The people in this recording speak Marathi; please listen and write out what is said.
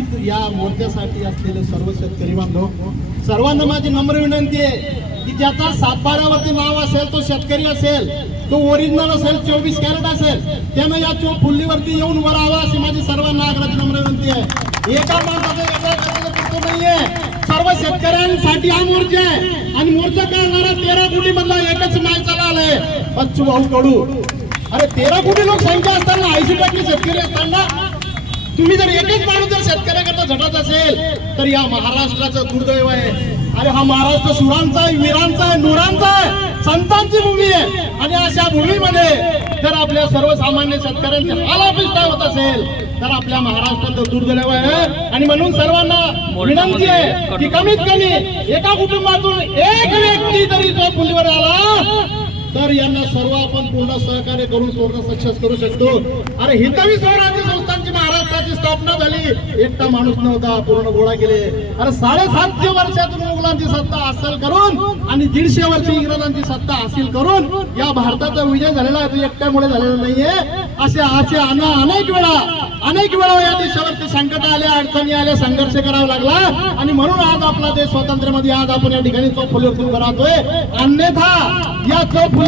उपस्थित या मोर्चासाठी असलेले सर्व शेतकरी बांधव सर्वांना माझी नम्र विनंती आहे की ज्याचा सातबाऱ्यावरती नाव असेल तो शेतकरी असेल तो ओरिजिनल असेल चोवीस कॅरेट असेल त्यानं या चो फुल्लीवरती येऊन वर यावं अशी माझी सर्वांना आग्रहाची नम्र विनंती आहे. एका माणसाचा नाहीये. सर्व शेतकऱ्यांसाठी हा मोर्चा आहे. आणि मोर्चा करणारा तेरा कोटी मधला एकच माणसाला आलाय बच्चू भाऊ कडू. अरे तेरा कोटी लोकसंख्या असताना ऐंशी टक्के शेतकरी असताना तुम्ही जर एकच माणूस जर शेतकऱ्याकरता झटत असेल तर या महाराष्ट्राचं दुर्दैव आहे. अरे हा महाराष्ट्र सुरांचा आहे वीरांचा आहे नुरांचा आहे संतांची भूमी आहे. आणि अशा भूमीमध्ये जर आपल्या सर्वसामान्य शेतकऱ्यांचे हालापिष्टा होत असेल तर आपल्या महाराष्ट्राचं दुर्दैव आहे. आणि म्हणून सर्वांना विनंती आहे की कमीत कमी एका कुटुंबातून एक व्यक्ती जरी जो पुलीवर आला तर यांना सर्व आपण पूर्ण सहकार्य करून पूर्ण सक्सेस करू शकतो. अरे हितवी स्वराज्य महाराष्ट्राची स्थापना झाली. एकटा माणूस नव्हता पूर्ण गोळा केले अरे साडेसातशे वर्षातून मुघलांची सत्ता हासिल करून आणि दीडशे वर्ष इंग्रजांची सत्ता हासिल करून या भारताचा विजय झालेला आहे. एकट्यामुळे झालेला नाहीये. असे असे अन अनेक वेळा अनेक वेळा या देशावरती संकट आले अडचणी आल्या संघर्ष करावा लागला. आणि म्हणून आज आपला देश स्वातंत्र्यामध्ये आज आपण या ठिकाणी चौक फुले उभं राहतोय. अन्यथा या चौफुल